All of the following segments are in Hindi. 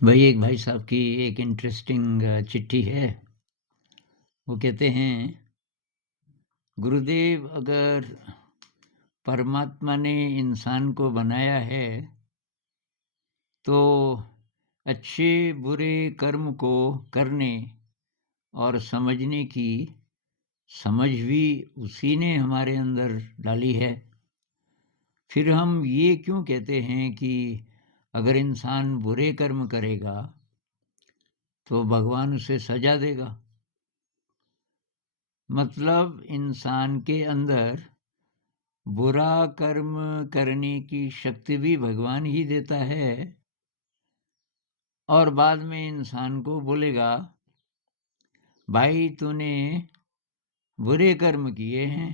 भाई एक भाई साहब की एक इंटरेस्टिंग चिट्ठी है। वो कहते हैं, गुरुदेव, अगर परमात्मा ने इंसान को बनाया है तो अच्छे बुरे कर्म को करने और समझने की समझ भी उसी ने हमारे अंदर डाली है। फिर हम ये क्यों कहते हैं कि अगर इंसान बुरे कर्म करेगा तो भगवान उसे सजा देगा? मतलब इंसान के अंदर बुरा कर्म करने की शक्ति भी भगवान ही देता है और बाद में इंसान को बोलेगा, भाई तूने बुरे कर्म किए हैं,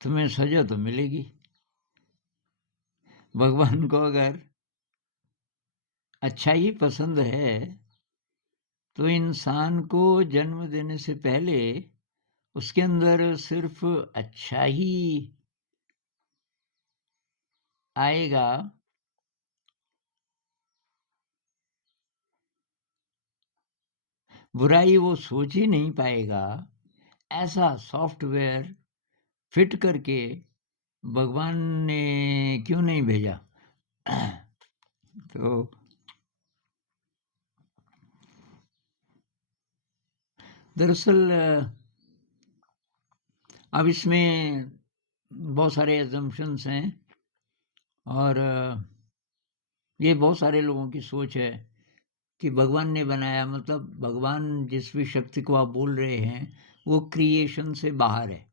तुम्हें सजा तो मिलेगी। भगवान को अगर अच्छा ही पसंद है तो इंसान को जन्म देने से पहले उसके अंदर सिर्फ अच्छा ही आएगा। बुराई वो सोच ही नहीं पाएगा। ऐसा सॉफ्टवेयर फिट करके भगवान ने क्यों नहीं भेजा? तो दरअसल अब इसमें बहुत सारे एजम्पशंस हैं और ये बहुत सारे लोगों की सोच है कि भगवान ने बनाया, मतलब भगवान जिस भी शक्ति को आप बोल रहे हैं वो क्रिएशन से बाहर है।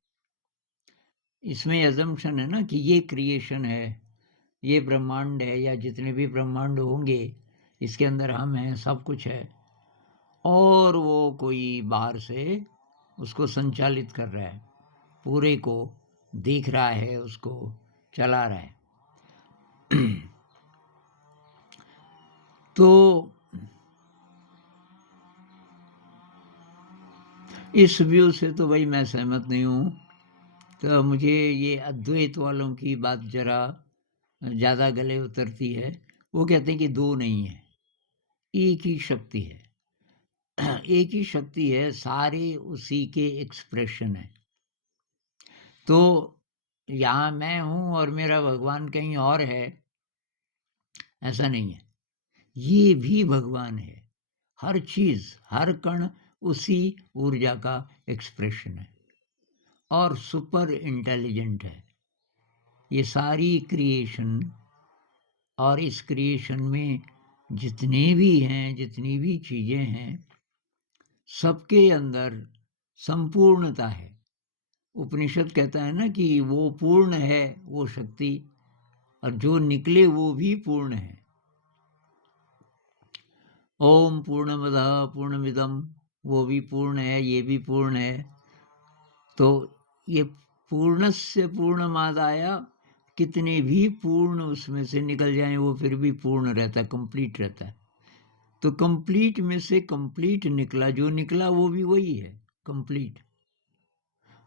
इसमें एजम्पशन है ना कि ये क्रिएशन है, ये ब्रह्मांड है या जितने भी ब्रह्मांड होंगे इसके अंदर हम हैं, सब कुछ है और वो कोई बाहर से उसको संचालित कर रहा है, पूरे को देख रहा है, उसको चला रहा है। तो इस व्यू से तो भाई मैं सहमत नहीं हूँ। तो मुझे ये अद्वैत वालों की बात जरा ज़्यादा गले उतरती है। वो कहते हैं कि दो नहीं है, एक ही शक्ति है। एक ही शक्ति है, सारे उसी के एक्सप्रेशन है। तो यहाँ मैं हूँ और मेरा भगवान कहीं और है, ऐसा नहीं है। ये भी भगवान है। हर चीज़, हर कण उसी ऊर्जा का एक्सप्रेशन है और सुपर इंटेलिजेंट है ये सारी क्रिएशन। और इस क्रिएशन में जितने भी हैं, जितनी भी चीज़ें हैं, सबके अंदर संपूर्णता है। उपनिषद कहता है ना कि वो पूर्ण है, वो शक्ति, और जो निकले वो भी पूर्ण है। ओम पूर्णमदः पूर्णमिदम, वो भी पूर्ण है, ये भी पूर्ण है। तो ये पूर्णस्य पूर्णमादाय, कितने भी पूर्ण उसमें से निकल जाएं वो फिर भी पूर्ण रहता है, कंप्लीट रहता है। तो कंप्लीट में से कंप्लीट निकला, जो निकला वो भी वही है, कंप्लीट।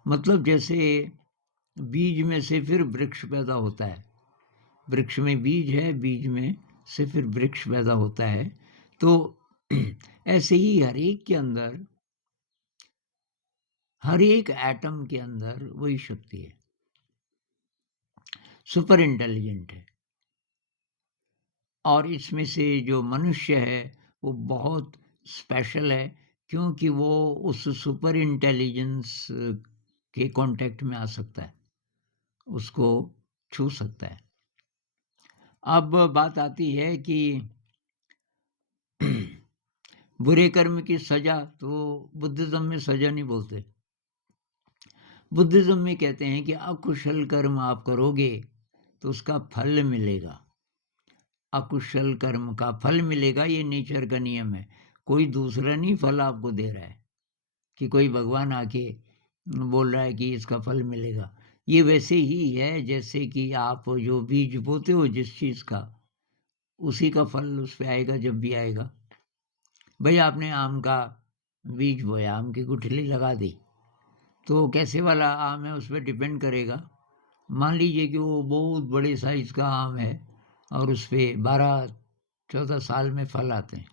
मतलब जैसे बीज में से फिर वृक्ष पैदा होता है, वृक्ष में बीज है, बीज में से फिर वृक्ष पैदा होता है। तो ऐसे ही हर एक के अंदर, हर एक एटम के अंदर वही शक्ति है, सुपर इंटेलिजेंट है। और इसमें से जो मनुष्य है वो बहुत स्पेशल है, क्योंकि वो उस सुपर इंटेलिजेंस के कांटेक्ट में आ सकता है, उसको छू सकता है। अब बात आती है कि बुरे कर्म की सजा, तो बुद्धिज्म में सजा नहीं बोलते। बुद्धिज्म में कहते हैं कि अकुशल कर्म आप करोगे तो उसका फल मिलेगा। अकुशल कर्म का फल मिलेगा, ये नेचर का नियम है। कोई दूसरा नहीं फल आपको दे रहा है कि कोई भगवान आके बोल रहा है कि इसका फल मिलेगा। ये वैसे ही है जैसे कि आप जो बीज बोते हो जिस चीज़ का, उसी का फल उस पे आएगा जब भी आएगा। भाई आपने आम का बीज बोया, आम की गुठली लगा दी, तो कैसे वाला आम है उस पर डिपेंड करेगा। मान लीजिए कि वो बहुत बड़े साइज का आम है और उस पर 12 14 साल में फल आते हैं।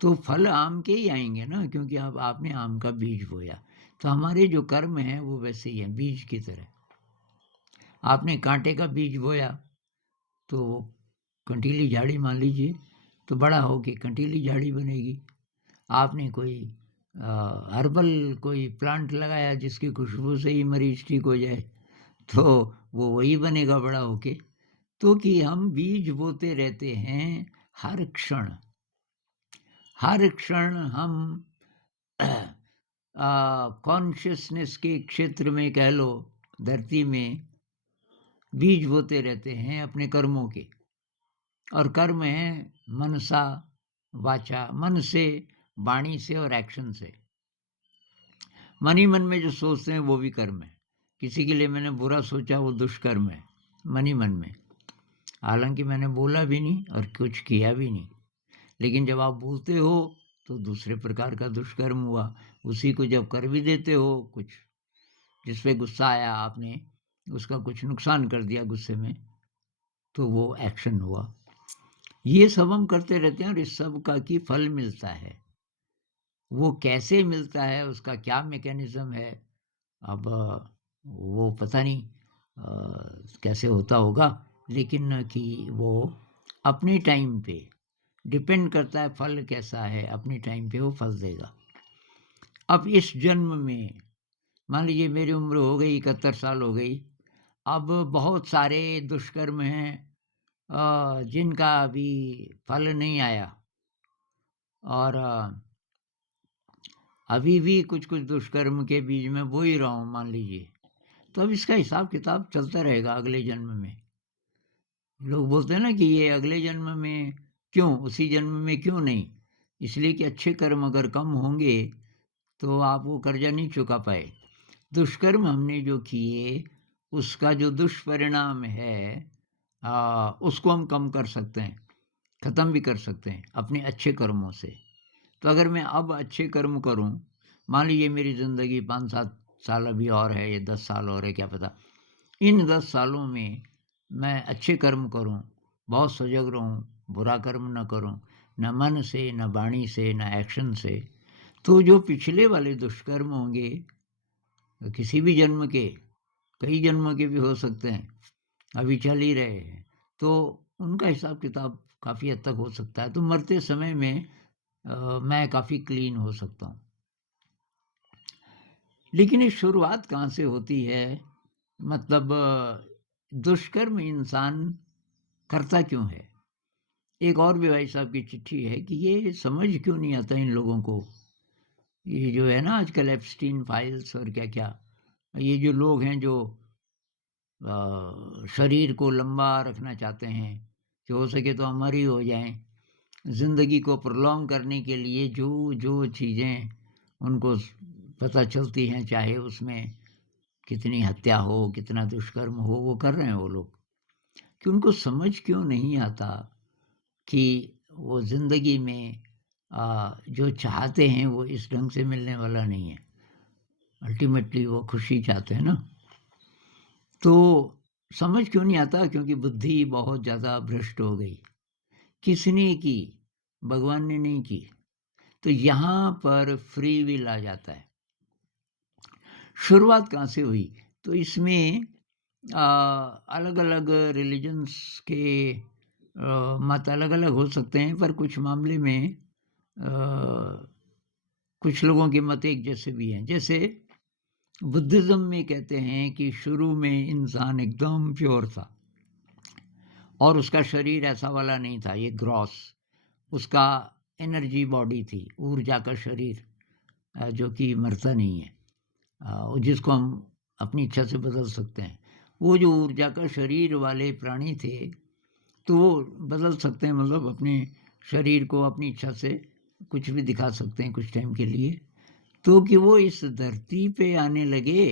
तो फल आम के ही आएँगे ना, क्योंकि अब आपने आम का बीज बोया। तो हमारे जो कर्म हैं वो वैसे ही हैं, बीज की तरह। आपने काँटे का बीज बोया तो वो कंटीली झाड़ी मान लीजिए, तो बड़ा होके कंटीली झाड़ी बनेगी। आपने कोई हर्बल कोई प्लांट लगाया जिसकी खुशबू से ही मरीज़ ठीक हो जाए, तो वो वही बनेगा बड़ा होके। तो कि हम बीज बोते रहते हैं हर क्षण। हर क्षण हम कॉन्शियसनेस के क्षेत्र में कह लो, धरती में बीज बोते रहते हैं अपने कर्मों के। और कर्म है मनसा वाचा, मन से, वाणी से और एक्शन से। मन ही मन में जो सोचते हैं वो भी कर्म है। किसी के लिए मैंने बुरा सोचा, वो दुष्कर्म है, मन ही मन में। हालांकि मैंने बोला भी नहीं और कुछ किया भी नहीं, लेकिन जब आप बोलते हो तो दूसरे प्रकार का दुष्कर्म हुआ। उसी को जब कर भी देते हो, कुछ जिस पे गुस्सा आया, आपने उसका कुछ नुकसान कर दिया गुस्से में, तो वो एक्शन हुआ। ये सब हम करते रहते हैं और इस सब का की फल मिलता है। वो कैसे मिलता है, उसका क्या मैकेनिज्म है, अब वो पता नहीं कैसे होता होगा, लेकिन कि वो अपने टाइम पे डिपेंड करता है। फल कैसा है, अपने टाइम पे वो फल देगा। अब इस जन्म में मान लीजिए मेरी उम्र हो गई 71 साल हो गई, अब बहुत सारे दुष्कर्म हैं जिनका अभी फल नहीं आया, और अभी भी कुछ-कुछ दुष्कर्म के बीज में बो ही रहा हूँ मान लीजिए। तो अब इसका हिसाब-किताब चलता रहेगा अगले जन्म में। लोग बोलते हैं ना कि ये अगले जन्म में क्यों, उसी जन्म में क्यों नहीं? इसलिए कि अच्छे कर्म अगर कम होंगे, तो आप वो कर्जा नहीं चुका पाए। दुष्कर्म हमने जो किए, उसका जो दुष्परिणाम है उसको हम कम कर सकते हैं, ख़त्म भी कर सकते हैं अपने अच्छे कर्मों से। तो अगर मैं अब अच्छे कर्म करूं, मान लीजिए मेरी ज़िंदगी 5-7 साल अभी और है, या 10 साल और है, क्या पता। इन 10 सालों में मैं अच्छे कर्म करूं, बहुत सजग रहूं, बुरा कर्म न करूं, न मन से, न वाणी से, न एक्शन से, तो जो पिछले वाले दुष्कर्म होंगे, किसी भी जन्म के, कई जन्मों के भी हो सकते हैं, अभी चल ही रहे हैं, तो उनका हिसाब किताब काफ़ी हद तक हो सकता है। तो मरते समय में मैं काफ़ी क्लीन हो सकता हूँ। लेकिन ये शुरुआत कहाँ से होती है? मतलब दुष्कर्म इंसान करता क्यों है? एक और भी भाई साहब की चिट्ठी है कि ये समझ क्यों नहीं आता इन लोगों को, ये जो है ना आजकल एप्स्टीन फाइल्स और क्या-क्या, ये जो लोग हैं जो शरीर को लंबा रखना चाहते हैं, कि हो सके तो अमर ही हो जाएँ। ज़िंदगी को प्रोलॉन्ग करने के लिए जो चीज़ें उनको पता चलती हैं, चाहे उसमें कितनी हत्या हो, कितना दुष्कर्म हो, वो कर रहे हैं वो लोग। कि उनको समझ क्यों नहीं आता कि वो ज़िंदगी में जो चाहते हैं वो इस ढंग से मिलने वाला नहीं है। अल्टीमेटली वो खुशी चाहते हैं ना। तो समझ क्यों नहीं आता? क्योंकि बुद्धि बहुत ज़्यादा भ्रष्ट हो गई। किसने की? भगवान ने नहीं की। तो यहाँ पर फ्री विल आ जाता है। शुरुआत कहाँ से हुई? तो इसमें अलग-अलग रिलिजन्स के मत अलग-अलग हो सकते हैं, पर कुछ मामले में कुछ लोगों के मत एक जैसे भी हैं। जैसे बुद्धिज़्म में कहते हैं कि शुरू में इंसान एकदम प्योर था और उसका शरीर ऐसा वाला नहीं था, ये ग्रॉस। उसका एनर्जी बॉडी थी, ऊर्जा का शरीर, जो कि मरता नहीं है, जिसको हम अपनी इच्छा से बदल सकते हैं। वो जो ऊर्जा का शरीर वाले प्राणी थे, तो वो बदल सकते हैं, मतलब अपने शरीर को अपनी इच्छा से कुछ भी दिखा सकते हैं कुछ टाइम के लिए। तो कि वो इस धरती पे आने लगे,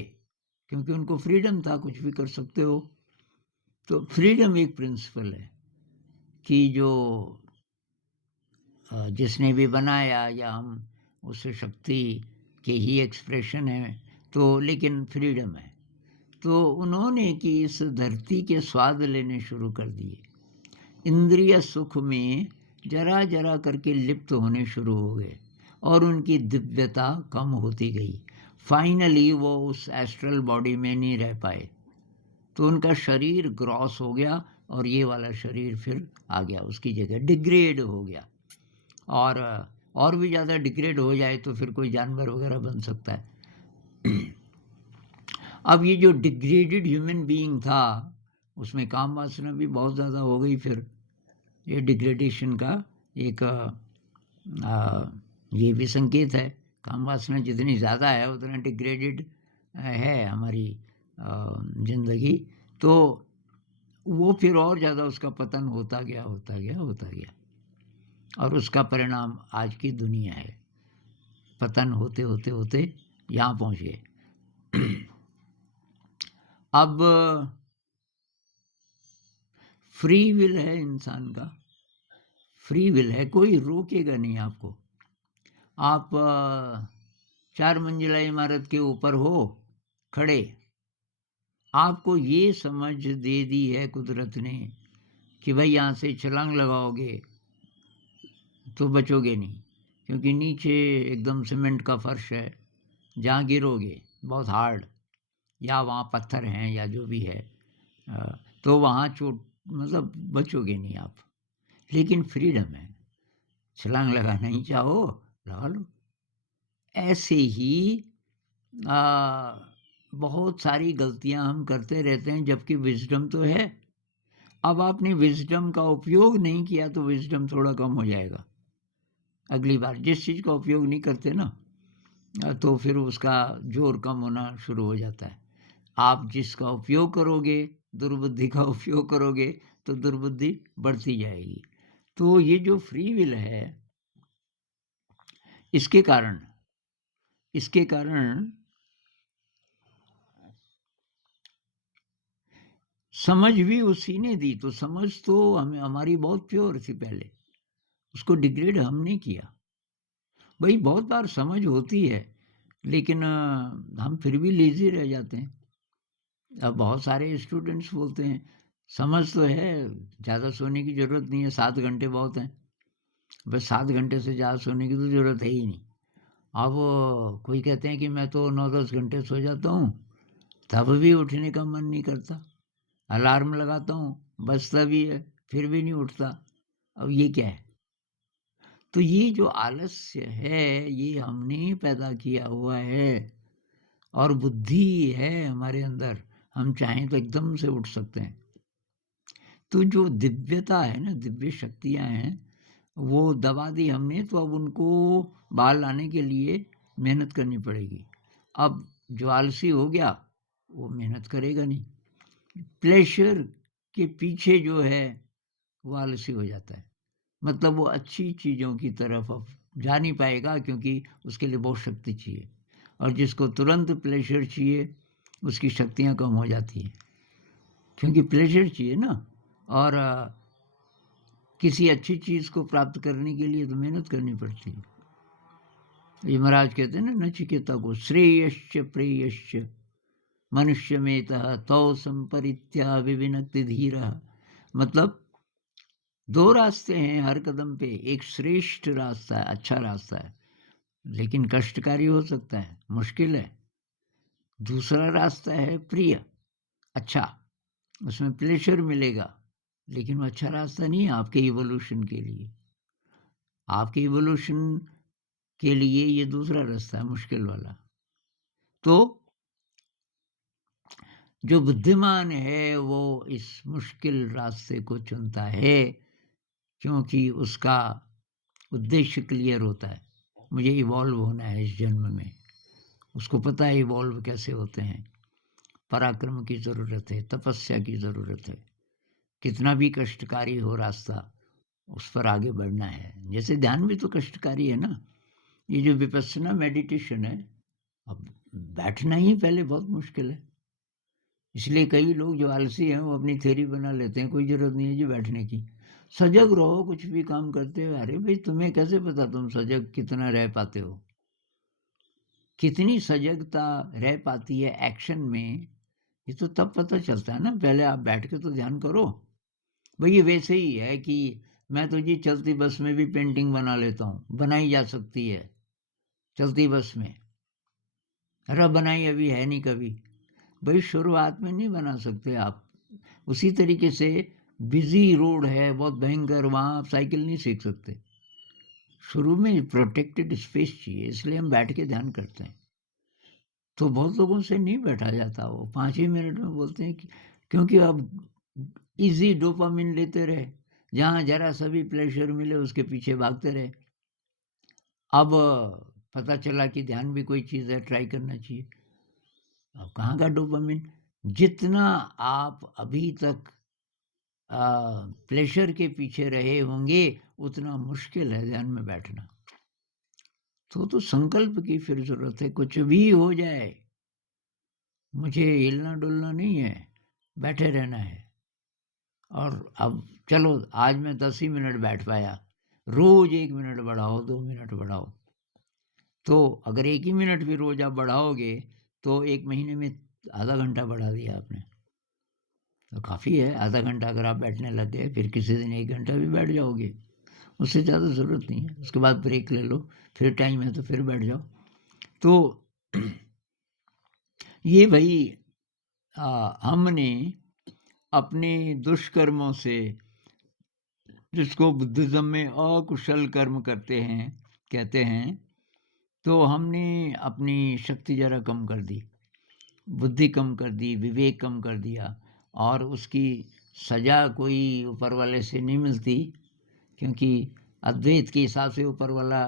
क्योंकि उनको फ्रीडम था, कुछ भी कर सकते हो। तो फ्रीडम एक प्रिंसिपल है कि जो जिसने भी बनाया, या हम उस शक्ति के ही एक्सप्रेशन है, तो लेकिन फ्रीडम है। तो उन्होंने कि इस धरती के स्वाद लेने शुरू कर दिए इंद्रिय सुख में जरा जरा करके लिप्त होने शुरू हो गए और उनकी दिव्यता कम होती गई। फाइनली वो उस एस्ट्रल बॉडी में नहीं रह पाए, तो उनका शरीर ग्रॉस हो गया और ये वाला शरीर फिर आ गया उसकी जगह, डिग्रेड हो गया। और भी ज़्यादा डिग्रेड हो जाए तो फिर कोई जानवर वगैरह बन सकता है। अब ये जो डिग्रेडेड ह्यूमन बीइंग था, उसमें काम वासना भी बहुत ज़्यादा हो गई। फिर ये डिग्रेडेशन का एक ये भी संकेत है। काम वासना जितनी ज़्यादा है उतना डिग्रेडेड है हमारी ज़िंदगी, तो वो फिर और ज़्यादा उसका पतन होता गया और उसका परिणाम आज की दुनिया है। पतन होते होते होते यहाँ पहुँच गए। अब फ्री विल है इंसान का, फ्री विल है, कोई रोकेगा नहीं आपको। आप 4 मंजिला इमारत के ऊपर हो खड़े, आपको ये समझ दे दी है कुदरत ने कि भाई यहाँ से छलांग लगाओगे तो बचोगे नहीं, क्योंकि नीचे एकदम सीमेंट का फर्श है, जहाँ गिरोगे बहुत हार्ड, या वहाँ पत्थर हैं या जो भी है, तो वहाँ चोट मतलब बचोगे नहीं आप। लेकिन फ्रीडम है, छलांग लगाना ही चाहो लगा लो। ऐसे ही बहुत सारी गलतियां हम करते रहते हैं, जबकि विजडम तो है। अब आपने विजडम का उपयोग नहीं किया तो विजडम थोड़ा कम हो जाएगा। अगली बार जिस चीज़ का उपयोग नहीं करते ना, तो फिर उसका जोर कम होना शुरू हो जाता है। आप जिसका उपयोग करोगे, दुर्बुद्धि का उपयोग करोगे, तो दुर्बुद्धि बढ़ती जाएगी। तो ये जो फ्री विल है, इसके कारण समझ भी उसी ने दी। तो समझ तो हमें हमारी बहुत प्योर थी पहले, उसको डिग्रेड हमने किया। भाई बहुत बार समझ होती है, लेकिन हम फिर भी लेजी रह जाते हैं। अब बहुत सारे स्टूडेंट्स बोलते हैं समझ तो है, ज़्यादा सोने की ज़रूरत नहीं है, 7 घंटे बहुत हैं, बस 7 घंटे से ज़्यादा सोने की तो ज़रूरत है ही नहीं। अब कोई कहते हैं कि मैं तो 9-10 घंटे सो जाता हूँ, तब भी उठने का मन नहीं करता, अलार्म लगाता हूँ, बजता भी है, फिर भी नहीं उठता। अब ये क्या है? तो ये जो आलस्य है, ये हमने पैदा किया हुआ है, और बुद्धि है हमारे अंदर, हम चाहें तो एकदम से उठ सकते हैं। तो जो दिव्यता है ना, दिव्य शक्तियाँ हैं, वो दबा दी हमने, तो अब उनको बाहर लाने के लिए मेहनत करनी पड़ेगी। अब जो आलसी हो गया वो मेहनत करेगा नहीं, प्लेजर के पीछे जो है वो आलसी हो जाता है, मतलब वो अच्छी चीज़ों की तरफ अब जा नहीं पाएगा, क्योंकि उसके लिए बहुत शक्ति चाहिए, और जिसको तुरंत प्लेजर चाहिए उसकी शक्तियाँ कम हो जाती हैं, क्योंकि प्लेजर चाहिए ना। और किसी अच्छी चीज़ को प्राप्त करने के लिए तो मेहनत करनी पड़ती है। ये महाराज कहते हैं ना नचिकेता को, श्रेयश्च प्रेयश्च मनुष्य में तौ संपरित्या विविनक्ति धीरः। मतलब 2 रास्ते हैं हर कदम पे, एक श्रेष्ठ रास्ता है, अच्छा रास्ता है, लेकिन कष्टकारी हो सकता है, मुश्किल है। दूसरा रास्ता है प्रिय, अच्छा, उसमें प्लेजर मिलेगा, लेकिन वो अच्छा रास्ता नहीं है आपके इवोल्यूशन के लिए। आपके इवोल्यूशन के लिए ये दूसरा रास्ता है, मुश्किल वाला। तो जो बुद्धिमान है वो इस मुश्किल रास्ते को चुनता है, क्योंकि उसका उद्देश्य क्लियर होता है, मुझे इवॉल्व होना है इस जन्म में। उसको पता है इवॉल्व कैसे होते हैं, पराक्रम की ज़रूरत है, तपस्या की ज़रूरत है, कितना भी कष्टकारी हो रास्ता, उस पर आगे बढ़ना है। जैसे ध्यान भी तो कष्टकारी है ना, ये जो विपस्सना मेडिटेशन है, अब बैठना ही पहले बहुत मुश्किल है, इसलिए कई लोग जो आलसी हैं वो अपनी थ्योरी बना लेते हैं, कोई ज़रूरत नहीं है जी बैठने की, सजग रहो कुछ भी काम करते हुए। अरे भाई तुम्हें कैसे पता तुम सजग कितना रह पाते हो, कितनी सजगता रह पाती है एक्शन में, ये तो तब पता चलता है ना, पहले आप बैठ के तो ध्यान करो, भाई ये वैसे ही है कि मैं तो जी चलती बस में भी पेंटिंग बना लेता हूँ, बनाई जा सकती है, चलती बस में। अरे बनाई अभी है नहीं कभी। भाई शुरुआत में नहीं बना सकते आप। उसी तरीके से बिज़ी रोड है, बहुत भयंकर, वहाँ आप साइकिल नहीं सीख सकते। शुरू में प्रोटेक्टेड स्पेस चाहिए, इसलिए हम बैठ के ध्यान करते हैं। तो बहुत लोगों से नहीं बैठा जाता, वो 5 ही मिनट में बोलते हैं कि क्योंकि अब ईज़ी डोपामाइन लेते रहे, जहाँ ज़रा सा भी प्लेज़र मिले उसके पीछे भागते रहे। अब पता चला कि ध्यान भी कोई चीज़ है, ट्राई करना चाहिए। अब कहाँ का डोपामाइन? जितना आप अभी तक अ, प्लेज़र के पीछे रहे होंगे, उतना मुश्किल है ध्यान में बैठना। तो संकल्प की फिर ज़रूरत है, कुछ भी हो जाए, मुझे हिलना-डुलना नहीं है, बैठे रहना है। और अब चलो आज मैं 10 ही मिनट बैठ पाया, रोज़ 1 मिनट बढ़ाओ, 2 मिनट बढ़ाओ। तो अगर 1 ही मिनट भी रोज़ आप बढ़ाओगे, तो 1 महीने में आधा घंटा बढ़ा दिया आपने। तो काफ़ी है, आधा घंटा अगर आप बैठने लग गए, फिर किसी दिन 1 घंटा भी बैठ जाओगे, उससे ज़्यादा ज़रूरत नहीं है। उसके बाद ब्रेक ले लो, फिर टाइम है तो फिर बैठ जाओ। तो ये भई हमने अपने दुष्कर्मों से, जिसको बुद्धिज़्म में अकुशल कर्म कहते हैं, तो हमने अपनी शक्ति ज़रा कम कर दी, बुद्धि कम कर दी, विवेक कम कर दिया, और उसकी सज़ा कोई ऊपर वाले से नहीं मिलती, क्योंकि अद्वैत के हिसाब से ऊपर वाला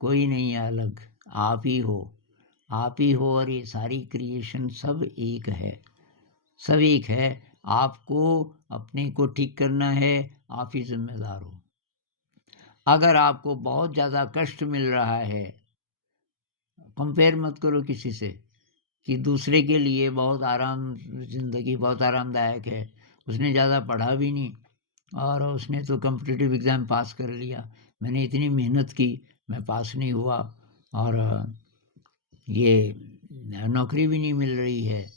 कोई नहीं है अलग, आप ही हो। आप ही हो और ये सारी क्रिएशन सब एक है, सब एक है। आपको अपने को ठीक करना है, आप ही ज़िम्मेदार हो। अगर आपको बहुत ज़्यादा कष्ट मिल रहा है, कंपेयर मत करो किसी से कि दूसरे के लिए बहुत आराम, ज़िंदगी बहुत आरामदायक है, उसने ज़्यादा पढ़ा भी नहीं और उसने तो कॉम्पिटिटिव एग्ज़ाम पास कर लिया। मैंने इतनी मेहनत की, मैं पास नहीं हुआ और ये नौकरी भी नहीं मिल रही है।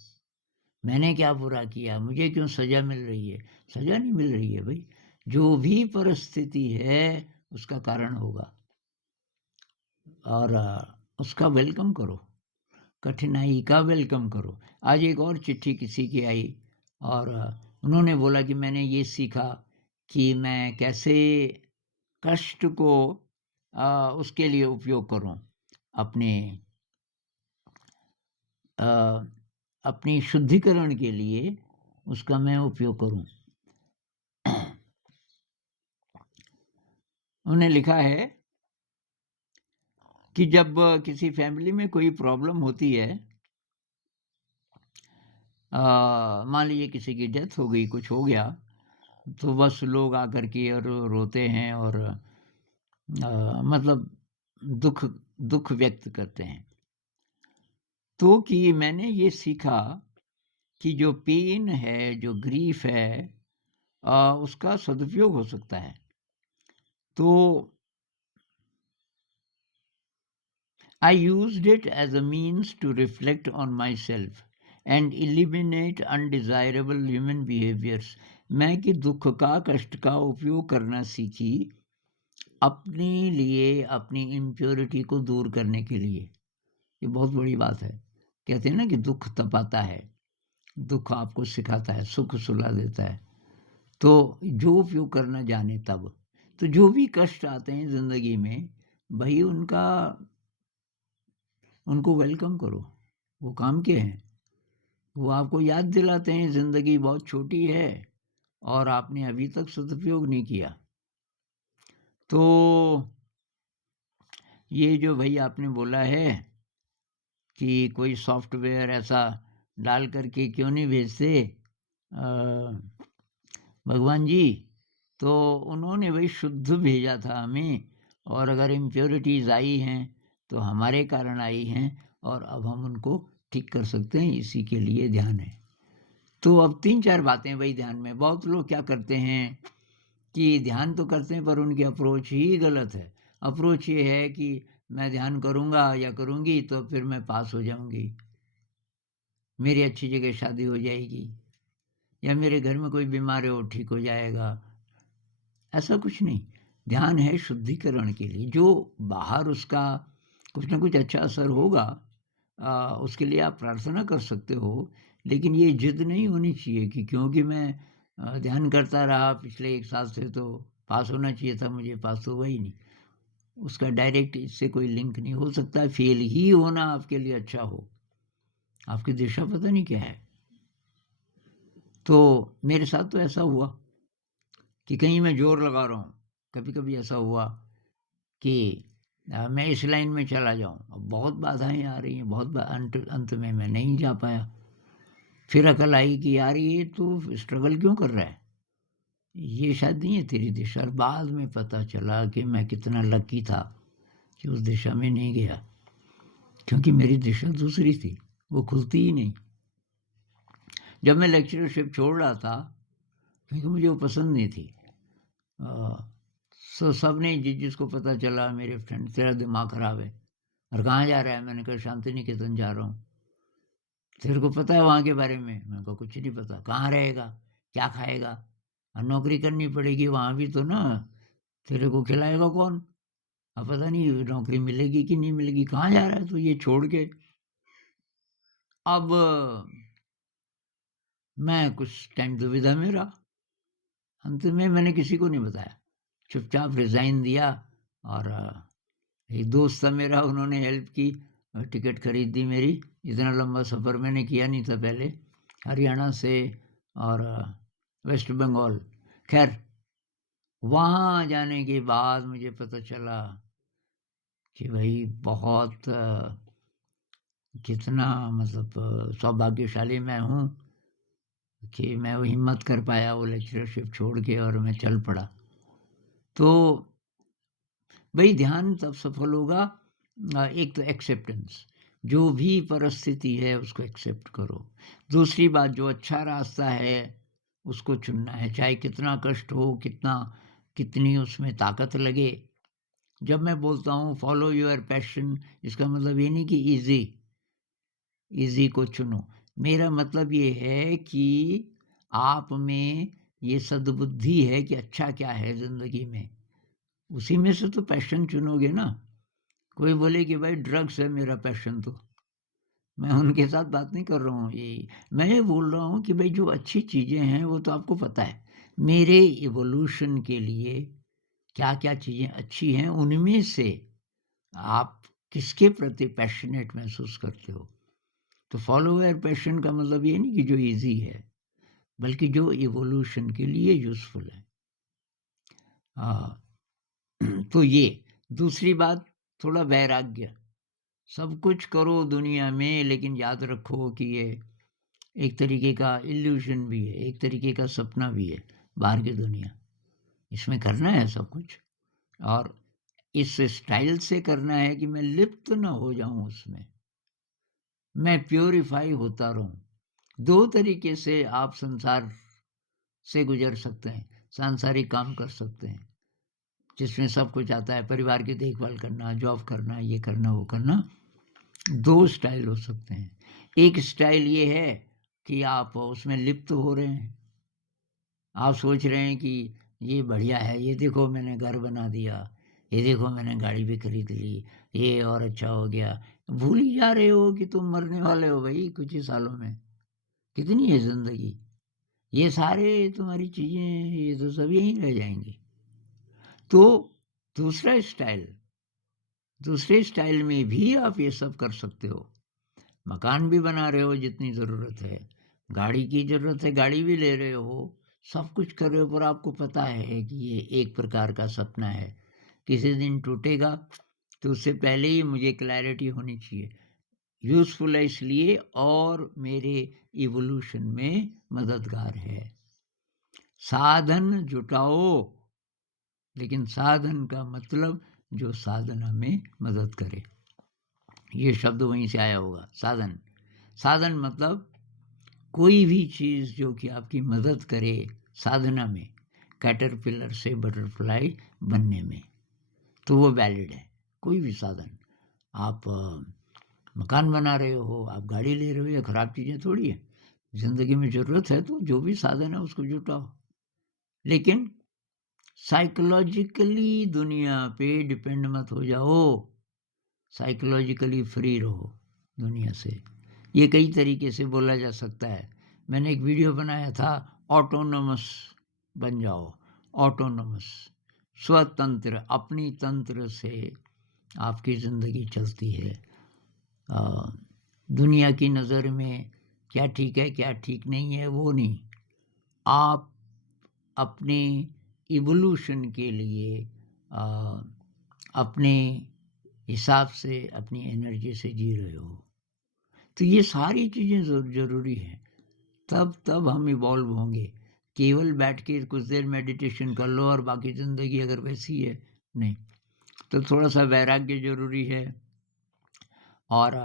मैंने क्या बुरा किया? मुझे क्यों सज़ा मिल रही है? सज़ा नहीं मिल रही है भई। जो भी परिस्थिति है, उसका कारण होगा और उसका वेलकम करो, कठिनाई का वेलकम करो। आज एक और चिट्ठी किसी की आई और उन्होंने बोला कि मैंने ये सीखा कि मैं कैसे कष्ट को उसके लिए उपयोग करूँ, अपने अ, अपनी शुद्धिकरण के लिए उसका मैं उपयोग करूँ। उन्होंने लिखा है कि जब किसी फैमिली में कोई प्रॉब्लम होती है, मान लीजिए किसी की डेथ हो गई, कुछ हो गया, तो बस लोग आकर के और रोते हैं और मतलब दुःख दुःख व्यक्त करते हैं। तो कि मैंने ये सीखा कि जो पेन है, जो ग्रीफ़ है, उसका सदुपयोग हो सकता है। तो I used it as a means to reflect on myself and eliminate undesirable human behaviors. मैं कि दुःख का, कष्ट का उपयोग करना सीखी अपने लिए, अपनी इम्प्योरिटी को दूर करने के लिए। ये बहुत बड़ी बात है। कहते हैं ना कि दुःख तपाता है, दुःख आपको सिखाता है, सुख सुला देता है। तो जो उपयोग करना जाने तब। तो जो भी कष्ट आते हैं ज़िंदगी में, भई उनको वेलकम करो, वो काम के हैं। वो आपको याद दिलाते हैं ज़िंदगी बहुत छोटी है और आपने अभी तक सदुपयोग नहीं किया। तो ये जो भई आपने बोला है कि कोई सॉफ्टवेयर ऐसा डाल कर के क्यों नहीं भेजते भगवान जी, तो उन्होंने भई शुद्ध भेजा था हमें और अगर इम्प्योरिटीज़ आई हैं, तो हमारे कारण आई हैं और अब हम उनको ठीक कर सकते हैं, इसी के लिए ध्यान है। तो अब 3-4 बातें भई ध्यान में। बहुत लोग क्या करते हैं कि ध्यान तो करते हैं पर उनकी अप्रोच ही गलत है। अप्रोच ये है कि मैं ध्यान करूँगा या करूँगी तो फिर मैं पास हो जाऊँगी, मेरी अच्छी जगह शादी हो जाएगी या मेरे घर में कोई बीमार है वो ठीक हो जाएगा, ऐसा कुछ नहीं। ध्यान है शुद्धिकरण के लिए, जो बाहर उसका कुछ ना कुछ अच्छा असर होगा, उसके लिए आप प्रार्थना कर सकते हो, लेकिन ये जिद नहीं होनी चाहिए कि क्योंकि मैं ध्यान करता रहा पिछले 1 साल से तो पास होना चाहिए था मुझे, पास तो हुआ ही नहीं। उसका डायरेक्ट इससे कोई लिंक नहीं हो सकता। फेल ही होना आपके लिए अच्छा हो, आपकी दिशा पता नहीं क्या है। तो मेरे साथ तो ऐसा हुआ कि कहीं मैं ज़ोर लगा रहा हूँ, कभी-कभी ऐसा हुआ कि मैं इस लाइन में चला जाऊँ, अब बहुत बाधाएँ आ रही हैं, बहुत बा अंत अंत में मैं नहीं जा पाया। फिर अकल आई कि यार ये तू स्ट्रगल क्यों कर रहा है? ये शायद नहीं है तेरी दिशा। और बाद में पता चला कि मैं कितना लकी था कि उस दिशा में नहीं गया, क्योंकि मेरी दिशा दूसरी थी, वो खुलती ही नहीं। जब मैं लेक्चरशिप छोड़ रहा था, क्योंकि मुझे वो पसंद नहीं थी, सो सब ने जिसको पता चला, मेरे फ्रेंड, तेरा दिमाग खराब है और कहाँ जा रहा है? मैंने कहा शांति निकेतन जा रहा हूँ। तेरे को पता है वहाँ के बारे में? मैंने कहा कुछ नहीं पता। कहाँ रहेगा? क्या खाएगा? और नौकरी करनी पड़ेगी वहाँ भी तो ना, तेरे को खिलाएगा कौन? अब पता नहीं नौकरी मिलेगी कि नहीं मिलेगी। कहाँ जा रहा है तू ये छोड़ के? अब मैं कुछ टाइम दुविधा में रहा। अंत में मैंने किसी को नहीं बताया, चुपचाप रिज़ाइन दिया। और एक दोस्त था मेरा, उन्होंने हेल्प की, टिकट खरीद दी मेरी। इतना लंबा सफ़र मैंने किया नहीं था पहले, हरियाणा से और वेस्ट बंगाल। खैर, वहाँ जाने के बाद मुझे पता चला कि भई बहुत कितना मतलब सौभाग्यशाली मैं हूँ कि मैं वो हिम्मत कर पाया वो लेक्चरशिप छोड़ के और मैं चल पड़ा। तो भई ध्यान तब सफल होगा, एक तो एक्सेप्टेंस, जो भी परिस्थिति है उसको एक्सेप्ट करो। दूसरी बात, जो अच्छा रास्ता है उसको चुनना है, चाहे कितना कष्ट हो, कितनी उसमें ताकत लगे। जब मैं बोलता हूँ फॉलो योर पैशन, इसका मतलब ये नहीं कि ईज़ी को चुनो। मेरा मतलब ये है कि आप में ये सद्बुद्धि है कि अच्छा क्या है ज़िंदगी में, उसी में से तो पैशन चुनोगे ना। कोई बोले कि भाई ड्रग्स है मेरा पैशन, तो मैं उनके साथ बात नहीं कर रहा हूँ। ये मैं ये बोल रहा हूँ कि भाई जो अच्छी चीज़ें हैं वो तो आपको पता है। मेरे इवोल्यूशन के लिए क्या-क्या चीज़ें अच्छी हैं, उनमें से आप किसके प्रति पैशनेट महसूस करते हो? तो फॉलो योर पैशन का मतलब ये नहीं कि जो ईज़ी है, बल्कि जो इवोल्यूशन के लिए यूज़फुल है। हाँ, तो ये। दूसरी बात, थोड़ा वैराग्य। सब कुछ करो दुनिया में, लेकिन याद रखो कि ये एक तरीके का इल्यूज़न भी है, एक तरीके का सपना भी है, बाहर की दुनिया। इसमें करना है सब कुछ, और इस स्टाइल से करना है कि मैं लिप्त ना हो जाऊँ उसमें, मैं प्यूरिफ़ाई होता रहूँ। 2 तरीके से आप संसार से गुज़र सकते हैं, सांसारिक काम कर सकते हैं, जिसमें सब कुछ आता है, परिवार की देखभाल करना, जॉब करना, ये करना, वो करना। 2 स्टाइल हो सकते हैं। एक स्टाइल ये है कि आप उसमें लिप्त हो रहे हैं। आप सोच रहे हैं कि ये बढ़िया है, ये देखो मैंने घर बना दिया, ये देखो मैंने गाड़ी भी खरीद ली, ये और अच्छा हो गया। भूल ही जा रहे हो कि तुम मरने वाले हो भई कुछ ही सालों में। कितनी है ज़िंदगी? ये सारे तुम्हारी चीज़ें, ये तो सब यहीं रह जाएँगी। तो दूसरा स्टाइल, दूसरे स्टाइल में भी आप ये सब कर सकते हो। मकान भी बना रहे हो जितनी ज़रूरत है, गाड़ी की ज़रूरत है, गाड़ी भी ले रहे हो, सब कुछ कर रहे हो, पर आपको पता है कि ये एक प्रकार का सपना है, किसी दिन टूटेगा, तो उससे पहले ही मुझे क्लैरिटी होनी चाहिए। यूज़फुल है इसलिए, और मेरे इवोल्यूशन में मददगार है। साधन जुटाओ, लेकिन साधन का मतलब जो साधना में मदद करे। ये शब्द वहीं से आया होगा, साधन। साधन मतलब कोई भी चीज़ जो कि आपकी मदद करे साधना में, कैटरपिलर से बटरफ्लाई बनने में, तो वो वैलिड है। कोई भी साधन, आप मकान बना रहे हो, आप गाड़ी ले रहे हो, ये खराब चीज़ें थोड़ी है। ज़िंदगी में ज़रूरत है तो जो भी साधन है उसको जुटाओ। लेकिन साइकोलॉजिकली दुनिया पे डिपेंड मत हो जाओ, साइकोलॉजिकली फ्री रहो दुनिया से। ये कई तरीके से बोला जा सकता है। मैंने एक वीडियो बनाया था, ऑटोनॉमस बन जाओ, ऑटोनॉमस, स्वतंत्र, अपनी तंत्र से आपकी ज़िंदगी चलती है। दुनिया की नज़र में क्या ठीक है, क्या ठीक नहीं है, वो नहीं। आप अपने इवोल्यूशन के लिए अपने हिसाब से, अपनी एनर्जी से जी रहे हो। तो ये सारी चीज़ें ज़रूरी हैं, तब हम इवॉल्व होंगे। केवल बैठ के कुछ देर मेडिटेशन कर लो और बाकी ज़िंदगी अगर वैसी है, नहीं। तो थोड़ा-सा वैराग्य ज़रूरी है, और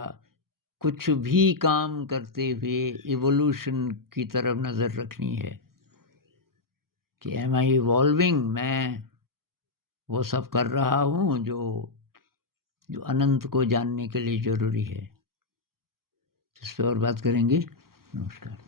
कुछ भी काम करते हुए इवोल्यूशन की तरफ नज़र रखनी है कि एम आई इवॉल्विंग, मैं वो सब कर रहा हूँ जो जो अनंत को जानने के लिए ज़रूरी है। इस पे और बात करेंगे। नमस्कार।